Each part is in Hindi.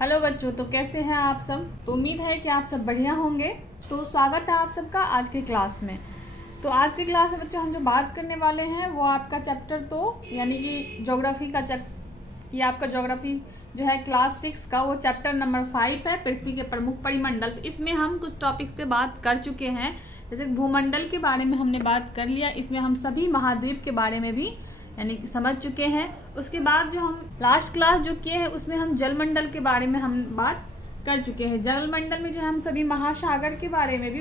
हेलो बच्चों, तो कैसे हैं आप सब। तो उम्मीद है कि आप सब बढ़िया होंगे। तो स्वागत है आप सबका आज की क्लास में। तो आज की क्लास में बच्चों हम जो बात करने वाले हैं वो आपका चैप्टर यानी कि ज्योग्राफी का ये आपका ज्योग्राफी जो है क्लास 6 का वो चैप्टर नंबर 5 है, पृथ्वी के प्रमुख परिमंडल। तो इसमें हम कुछ टॉपिक्स पे बात कर चुके हैं, जैसे भूमंडल के बारे में हमने बात कर लिया। इसमें हम सभी महाद्वीप के बारे में भी यानी कि समझ चुके हैं। उसके बाद जो हम लास्ट क्लास जो किए हैं उसमें हम जलमंडल के बारे में हम बात कर चुके हैं। जलमंडल में जो हम सभी महासागर के बारे में भी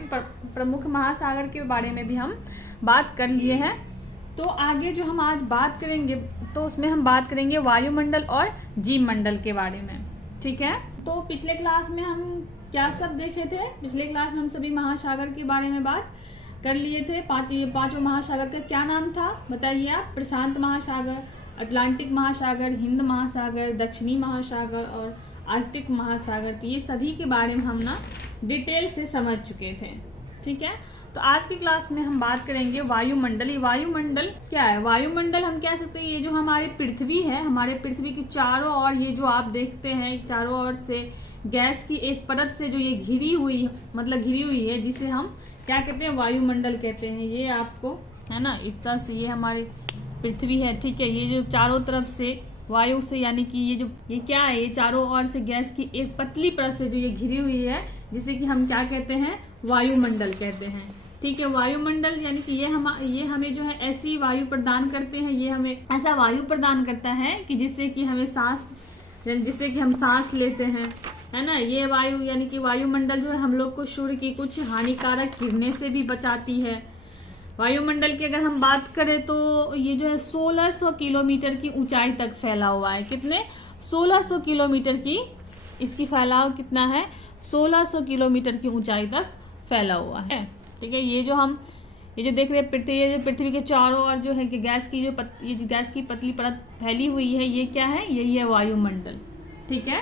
प्रमुख महासागर के बारे में भी हम बात कर लिए हैं। तो आगे जो हम आज बात करेंगे तो उसमें हम बात करेंगे वायुमंडल और जीवमंडल के बारे में। ठीक है, तो पिछले क्लास में हम क्या सब देखे थे। पिछले क्लास में हम सभी महासागर के बारे में बात कर लिए थे। पांचों महासागर का क्या नाम था बताइए आप। प्रशांत महासागर, अटलांटिक महासागर, हिंद महासागर, दक्षिणी महासागर और आर्कटिक महासागर। तो ये सभी के बारे में हम ना डिटेल से समझ चुके थे। ठीक है, तो आज की क्लास में हम बात करेंगे वायुमंडल। ये वायुमंडल क्या है। वायुमंडल हम कह सकते हैं ये जो हमारी पृथ्वी है, हमारे पृथ्वी के चारों ओर ये जो आप देखते हैं चारों ओर से गैस की एक परत से जो ये घिरी हुई है, जिसे हम क्या कहते हैं, वायुमंडल कहते हैं। ये आपको है ना इस तरह से ये हमारी पृथ्वी है। ठीक है, ये जो चारों तरफ से वायु से यानी कि ये क्या है, ये चारों ओर से गैस की एक पतली परत से जो ये घिरी हुई है, जिसे कि हम क्या कहते हैं, वायुमंडल कहते हैं। ठीक है, वायुमंडल यानी कि ये हमें जो है ऐसी वायु प्रदान करते हैं, ये हमें ऐसा वायु प्रदान करता है कि जिससे कि हम सांस लेते हैं, है ना। ये वायु यानी कि वायुमंडल जो है हम लोग को सूर्य की कुछ हानिकारक किरणें से भी बचाती है। वायुमंडल की अगर हम बात करें तो ये जो है 1600 किलोमीटर की ऊंचाई तक फैला हुआ है। कितने 1600 किलोमीटर की इसकी फैलाव कितना है, 1600 किलोमीटर की ऊंचाई तक फैला हुआ है। ठीक है, ये जो देख रहे हैं पृथ्वी के चारों ओर जो है कि गैस की पतली परत फैली हुई है, ये क्या है, यही है वायुमंडल। ठीक है,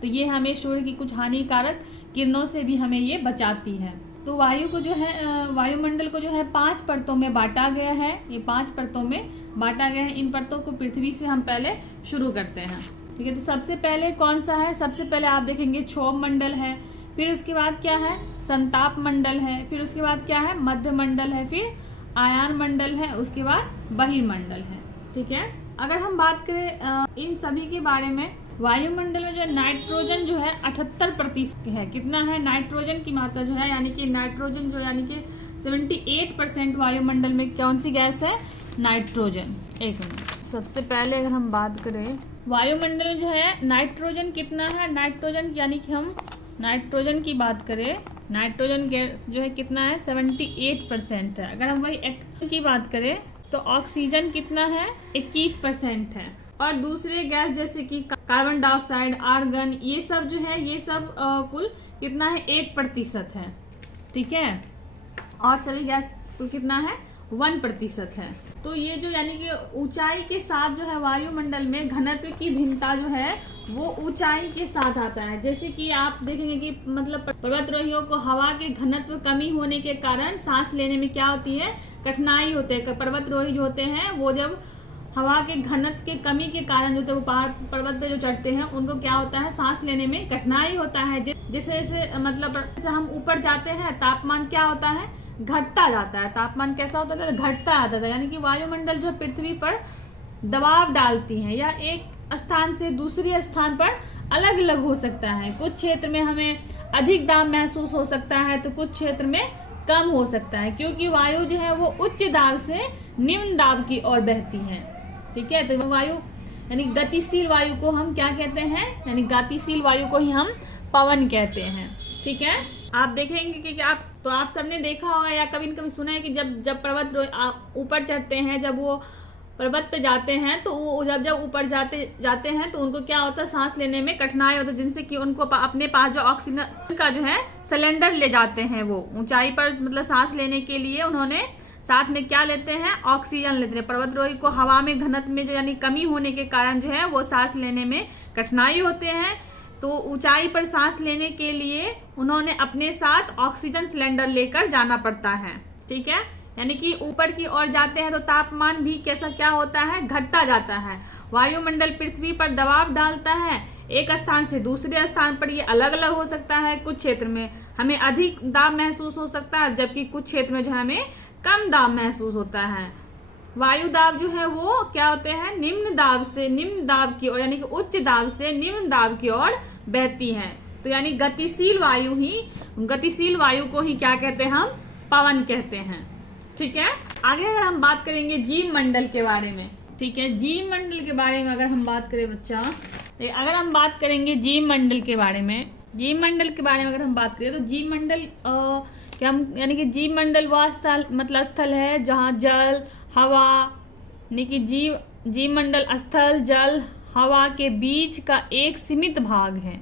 तो ये हमें सूर्य की कुछ हानिकारक किरणों से भी हमें ये बचाती है। तो वायुमंडल को जो है 5 परतों में बांटा गया है। ये 5 परतों में बांटा गया है। इन परतों को पृथ्वी से हम पहले शुरू करते हैं। ठीक है, तो सबसे पहले कौन सा है, सबसे पहले आप देखेंगे क्षोभ मंडल है, फिर उसके बाद क्या है, संताप मंडल है, फिर उसके बाद क्या है, मध्य मंडल है, फिर आयन मंडल है, उसके बाद बहिर्मंडल है। ठीक है, अगर हम बात करें इन सभी के बारे में, वायुमंडल में जो नाइट्रोजन जो है 78% है। कितना है, नाइट्रोजन की मात्रा जो है यानी कि नाइट्रोजन जो यानी कि 78% वायुमंडल में कौन सी गैस है, नाइट्रोजन। एक मिनट, सबसे पहले अगर हम बात करें वायुमंडल में जो है नाइट्रोजन कितना है, नाइट्रोजन यानी कि हम नाइट्रोजन की बात करें, नाइट्रोजन गैस जो है कितना है, 78% है। अगर हम वही ऑक्सीजन की बात करें तो ऑक्सीजन कितना है, 21% है। और दूसरे गैस जैसे कि कार्बन डाइऑक्साइड, आर्गन, ये सब जो है ये सब कुल कितना है, 8% है। ठीक है, और सभी गैस कुल कितना है, 1% है। तो ये जो यानी कि ऊंचाई के साथ जो है वायुमंडल में घनत्व की भिन्नता जो है वो ऊंचाई के साथ आता है। जैसे कि आप देखेंगे कि मतलब पर्वतारोहियों को हवा के घनत्व कमी होने के कारण सांस लेने में क्या होती है, कठिनाई होती है। पर्वतारोही जो होते हैं वो जब हवा के घनत्व के कमी के कारण जो वो पहाड़ पर्वत पे जो चढ़ते हैं उनको क्या होता है, सांस लेने में कठिनाई होता है। जैसे मतलब हम ऊपर जाते हैं तापमान क्या होता है, घटता जाता है। तापमान कैसा होता है, घटता आता था। यानी कि वायुमंडल जो पृथ्वी पर दबाव डालती है या एक स्थान से दूसरे स्थान पर अलग अलग हो सकता है। कुछ क्षेत्र में हमें अधिक दाब महसूस हो सकता है तो कुछ क्षेत्र में कम हो सकता है, क्योंकि वायु जो है वो उच्च दाब से निम्न दाब की ओर बहती है। ठीक है, तो वायु यानी गतिशील वायु को हम क्या कहते हैं, यानी गतिशील वायु को ही हम पवन कहते हैं। ठीक है, आप देखेंगे कि आप सबने देखा होगा या कभी न कभी सुना है कि जब पर्वत ऊपर चढ़ते हैं, जब वो पर्वत पे जाते हैं तो वो जब ऊपर जाते हैं तो उनको क्या होता है, सांस लेने में कठिनाई होती है, जिनसे कि उनको अपने पास जो ऑक्सीजन का जो है सिलेंडर ले जाते हैं। वो ऊंचाई पर मतलब सांस लेने के लिए उन्होंने साथ में क्या लेते हैं, ऑक्सीजन लेते हैं। पर्वतारोही को हवा में घनत्व में जो यानी कमी होने के कारण जो है वो सांस लेने में कठिनाई होते हैं। तो ऊंचाई पर सांस लेने के लिए उन्होंने अपने साथ ऑक्सीजन सिलेंडर लेकर जाना पड़ता है। ठीक है, यानी कि ऊपर की ओर जाते हैं तो तापमान भी क्या होता है, घटता जाता है। वायुमंडल पृथ्वी पर दबाव डालता है, एक स्थान से दूसरे स्थान पर ये अलग अलग हो सकता है। कुछ क्षेत्र में हमें अधिक दाब महसूस हो सकता है, जबकि कुछ क्षेत्र में जो है हमें कम दाब महसूस होता है। वायु दाब जो है वो क्या होते हैं, निम्न दाब से निम्न दाब की ओर, यानी कि उच्च दाब से निम्न दाब की ओर बहती हैं। तो यानी गतिशील वायु को ही क्या कहते हैं, हम पवन कहते हैं। ठीक है, आगे अगर हम बात करेंगे जीव मंडल के बारे में। ठीक है, जीव मंडल के बारे में अगर हम बात करें बच्चा, तो अगर हम बात करेंगे जीव मंडल के बारे में अगर हम बात करें तो जीव मंडल क्या हम यानी कि जीव मंडल वह स्थल है जहाँ जल हवा, यानी कि जीव मंडल स्थल जल हवा के बीच का एक सीमित भाग है।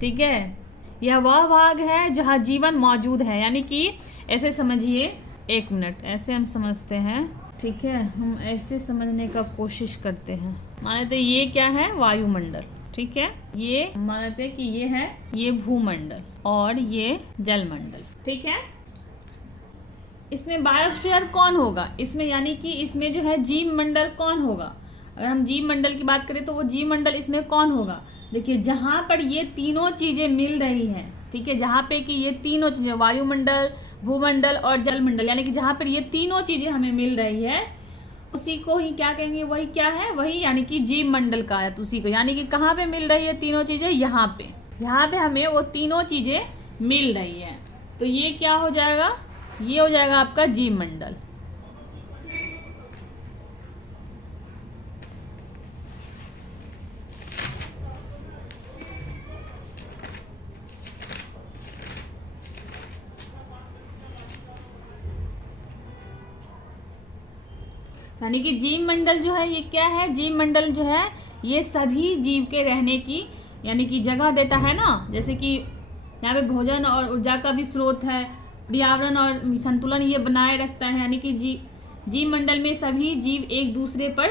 ठीक है, यह वह भाग है जहाँ जीवन मौजूद है। यानी कि ऐसे समझिए, एक मिनट ऐसे हम समझते हैं। ठीक है, हम ऐसे समझने का कोशिश करते हैं। मानते ये क्या है, वायुमंडल। ठीक है, ये मानते कि ये है ये भूमंडल और ये जलमंडल। ठीक है, इसमें बायोस्फीयर कौन होगा, इसमें यानी कि इसमें जो है जीव मंडल कौन होगा। अगर हम जीव मंडल की बात करें तो वो जीव मंडल इसमें कौन होगा। देखिए, जहां पर ये तीनों चीजें मिल रही हैं, ठीक है, जहाँ पे कि ये तीनों चीजें वायुमंडल, भूमंडल और जलमंडल, यानी कि जहाँ पर ये तीनों चीजें हमें मिल रही है, उसी को ही क्या कहेंगे, वही क्या है, वही यानी कि जीव मंडल का है। उसी को यानी कि कहाँ पे मिल रही है तीनों चीजें, यहाँ पे हमें वो तीनों चीजें मिल रही है। तो ये क्या हो जाएगा, ये हो जाएगा आपका जीव मंडल। यानी कि जीव मंडल जो है ये क्या है, जीव मंडल जो है ये सभी जीव के रहने की यानी कि जगह देता है ना। जैसे कि यहाँ पे भोजन और ऊर्जा का भी स्रोत है, पर्यावरण और संतुलन ये बनाए रखता है। यानी कि जीव मंडल में सभी जीव एक दूसरे पर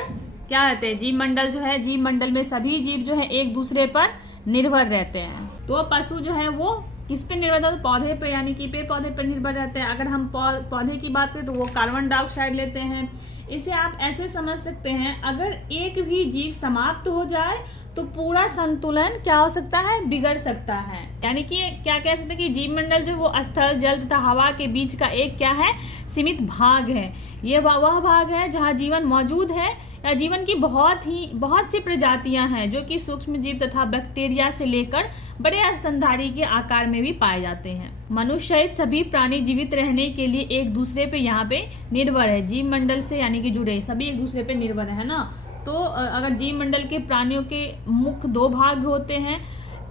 क्या रहते हैं, जीव मंडल में सभी जीव जो है एक दूसरे पर निर्भर रहते हैं। तो पशु जो है वो किस पे निर्भर रहता है, तो पौधे पे, यानी कि पेड़ पौधे पर निर्भर रहते हैं। अगर हम पौधे की बात करें तो वो कार्बन डाइऑक्साइड लेते हैं। इसे आप ऐसे समझ सकते हैं, अगर एक भी जीव समाप्त हो जाए तो पूरा संतुलन क्या हो सकता है, बिगड़ सकता है। यानी कि क्या कह सकते हैं कि जीव मंडल जो वो स्थल जल तथा हवा के बीच का एक क्या है, सीमित भाग है। ये वह भाग है जहाँ जीवन मौजूद है या जीवन की बहुत सी प्रजातियां हैं जो कि सूक्ष्म जीव तथा बैक्टीरिया से लेकर बड़े स्तनधारी के आकार में भी पाए जाते हैं। मनुष्य सहित सभी प्राणी जीवित रहने के लिए एक दूसरे पे यहाँ पे निर्भर है, जीव मंडल से यानी कि जुड़े सभी एक दूसरे पे निर्भर है ना। तो अगर जीव मंडल के प्राणियों के मुख्य दो भाग होते हैं,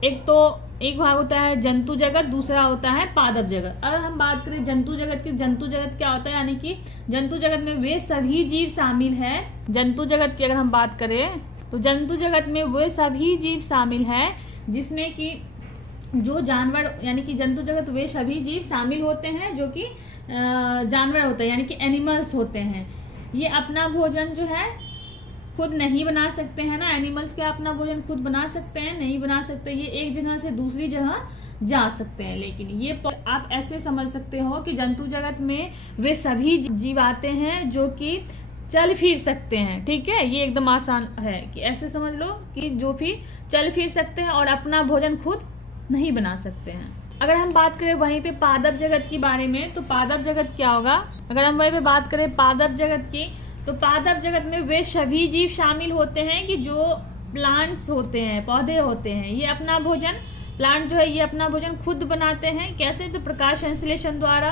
एक भाग होता है जंतु जगत, दूसरा होता है पादप जगत। अगर हम बात करें जंतु जगत की, जंतु जगत क्या होता है, यानी कि जंतु जगत में वे सभी जीव शामिल हैं। जंतु जगत की अगर हम बात करें तो जंतु जगत में वे सभी जीव शामिल हैं जिसमें कि जो जानवर, यानी कि जंतु जगत वे सभी जीव शामिल होते हैं जो कि जानवर होते हैं, यानी कि एनिमल्स होते हैं। ये अपना भोजन जो है खुद नहीं बना सकते हैं ना, एनिमल्स क्या अपना भोजन खुद बना सकते हैं, नहीं बना सकते। ये एक जगह से दूसरी जगह जा सकते हैं, लेकिन ये आप ऐसे समझ सकते हो कि जंतु जगत में वे सभी जीव आते हैं जो कि चल फिर सकते हैं। ठीक है, ये एकदम आसान है कि ऐसे समझ लो कि जो भी चल फिर सकते हैं और अपना भोजन खुद नहीं बना सकते हैं। अगर हम बात करें वहीं पे पादप जगत के बारे में, तो पादप जगत क्या होगा, अगर हम वहीं पे बात करें पादप जगत की, तो पादप जगत में वे सभी जीव शामिल होते हैं कि जो प्लांट्स होते हैं, पौधे होते हैं। ये अपना भोजन, प्लांट जो है ये अपना भोजन खुद बनाते हैं। कैसे, तो प्रकाश संश्लेषण द्वारा।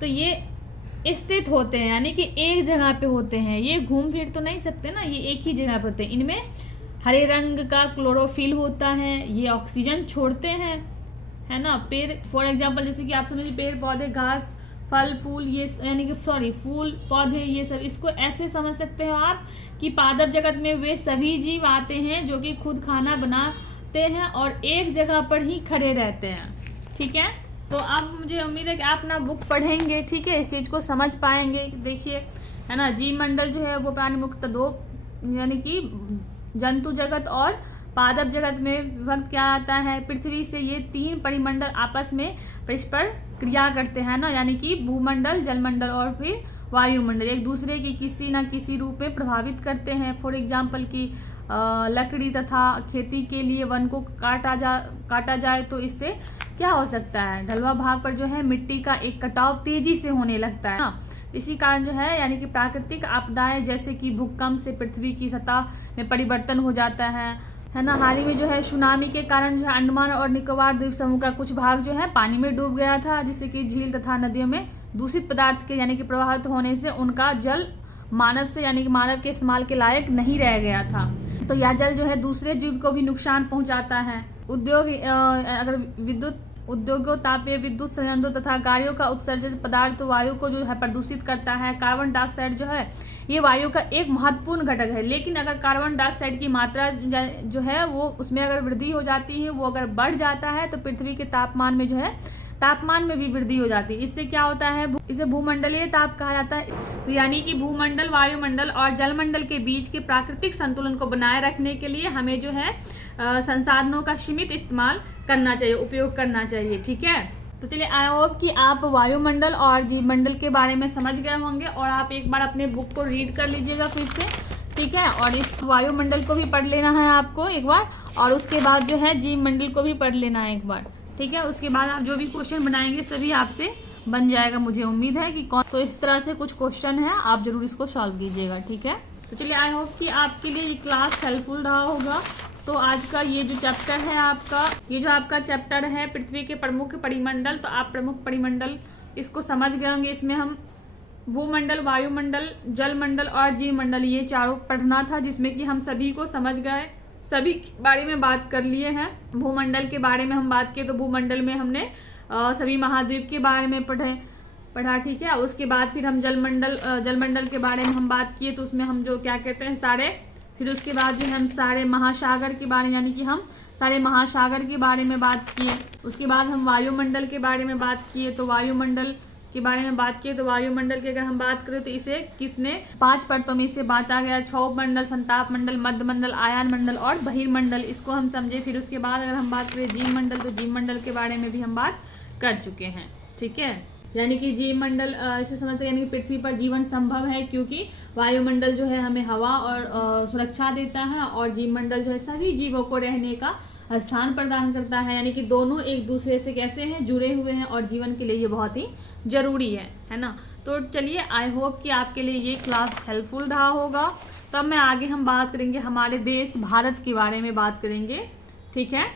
तो ये स्थित होते हैं, यानी कि एक जगह पे होते हैं, ये घूम फिर तो नहीं सकते ना, ये एक ही जगह पे होते हैं। इनमें हरे रंग का क्लोरोफिल होता है, ये ऑक्सीजन छोड़ते हैं, है ना। पेड़ फॉर एग्जाम्पल जैसे कि आप समझिए पेड़ पौधे, घास, फल फूल, ये यानी कि फूल पौधे, ये सब, इसको ऐसे समझ सकते हो आप कि पादप जगत में वे सभी जीव आते हैं जो कि खुद खाना बनाते हैं और एक जगह पर ही खड़े रहते हैं। ठीक है, तो अब मुझे उम्मीद है कि आप ना बुक पढ़ेंगे, ठीक है, इस चीज को समझ पाएंगे। देखिए, है ना, जीव मंडल जो है वो प्राणी मुक्त दो, यानी कि जंतु जगत और पादप जगत में विभक्त क्या आता है, पृथ्वी से ये तीन परिमंडल आपस में परस्पर क्रिया करते हैं ना, यानी कि भूमंडल, जलमंडल और फिर वायुमंडल एक दूसरे की किसी न किसी रूप में प्रभावित करते हैं। फॉर एग्जाम्पल की लकड़ी तथा खेती के लिए वन को काटा जाए तो इससे क्या हो सकता है, ढलुआ भाग पर जो है मिट्टी का एक कटाव तेजी से होने लगता है ना। इसी कारण जो है यानी कि प्राकृतिक आपदाएं जैसे कि भूकंप से पृथ्वी की सतह में परिवर्तन हो जाता है ना। हाल ही में जो है सुनामी के कारण जो है अंडमान और निकोबार द्वीप समूह का कुछ भाग जो है पानी में डूब गया था, जिससे कि झील तथा नदियों में दूषित पदार्थ के यानी कि प्रवाहित होने से उनका जल मानव से यानी कि मानव के इस्तेमाल के लायक नहीं रह गया था। तो यह जल जो है दूसरे जीव को भी नुकसान पहुंचाता है। अगर विद्युत उद्योगों, तापीय विद्युत संयंत्रों तथा गाड़ियों का उत्सर्जित पदार्थ वायु को जो है प्रदूषित करता है। कार्बन डाइऑक्साइड जो है ये वायु का एक महत्वपूर्ण घटक है, लेकिन अगर कार्बन डाइऑक्साइड की मात्रा जो है वो उसमें अगर वृद्धि हो जाती है, वो अगर बढ़ जाता है तो पृथ्वी के तापमान में जो है तापमान में भी वृद्धि हो जाती है। इससे क्या होता है, इसे भूमंडलीय ताप कहा जाता है। तो यानी कि भूमंडल, वायुमंडल और जलमंडल के बीच के प्राकृतिक संतुलन को बनाए रखने के लिए हमें जो है संसाधनों का सीमित इस्तेमाल करना चाहिए, उपयोग करना चाहिए। ठीक है, तो चलिए आई होप कि आप वायुमंडल और जीवमंडल के बारे में समझ गए होंगे और आप एक बार अपने बुक को रीड कर लीजिएगा फिर से। ठीक है, और इस वायुमंडल को भी पढ़ लेना है आपको एक बार, और उसके बाद जो है जीवमंडल को भी पढ़ लेना है एक बार। ठीक है, उसके बाद आप जो भी क्वेश्चन बनाएंगे सभी आपसे बन जाएगा, मुझे उम्मीद है कि तो इस तरह से कुछ क्वेश्चन है, आप जरूर इसको सॉल्व कीजिएगा। ठीक है, तो चलिए आई होप कि आपके लिए ये क्लास हेल्पफुल रहा होगा। तो आज का ये जो चैप्टर है आपका, ये जो आपका चैप्टर है पृथ्वी के प्रमुख परिमंडल, तो आप प्रमुख परिमंडल इसको समझ गए होंगे। इसमें हम भूमंडल, वायुमंडल, जलमंडल और जीवमंडल ये चारों पढ़ना था, जिसमें कि हम सभी को समझ गए, सभी के बारे में बात कर लिए हैं। भूमंडल के बारे में हम बात किए तो भूमंडल में हमने सभी महाद्वीप के बारे में पढ़ा। ठीक है, उसके बाद फिर हम जलमंडल के बारे में हम बात किए, तो उसमें हम जो क्या कहते हैं सारे, फिर उसके बाद जो हम सारे महासागर के बारे में यानी कि हम सारे महासागर के बारे में बात किए। उसके बाद हम वायुमंडल के बारे में बात किए, तो वायुमंडल के बारे में बात किए। तो वायुमंडल की अगर हम बात करें तो इसे कितने 5 परतों में इसे बांटा गया, क्षोभ मंडल, संताप मंडल, मध्य मंडल, आयन मंडल और बहिर्मंडल, इसको हम समझे। फिर उसके बाद अगर हम बात करें जीवमंडल, तो जीवमंडल के बारे में भी हम बात कर चुके हैं। ठीक है, यानी कि जीवमंडल इसे समझते हैं यानी कि पृथ्वी पर जीवन संभव है, क्योंकि वायुमंडल जो है हमें हवा और सुरक्षा देता है, और जीवमंडल जो है सभी जीवों को रहने का स्थान प्रदान करता है। यानी कि दोनों एक दूसरे से कैसे हैं, जुड़े हुए हैं, और जीवन के लिए ये बहुत ही जरूरी है ना। तो चलिए आई होप कि आपके लिए ये क्लास हेल्पफुल रहा होगा। तो अब मैं आगे हम बात करेंगे हमारे देश भारत के बारे में बात करेंगे। ठीक है।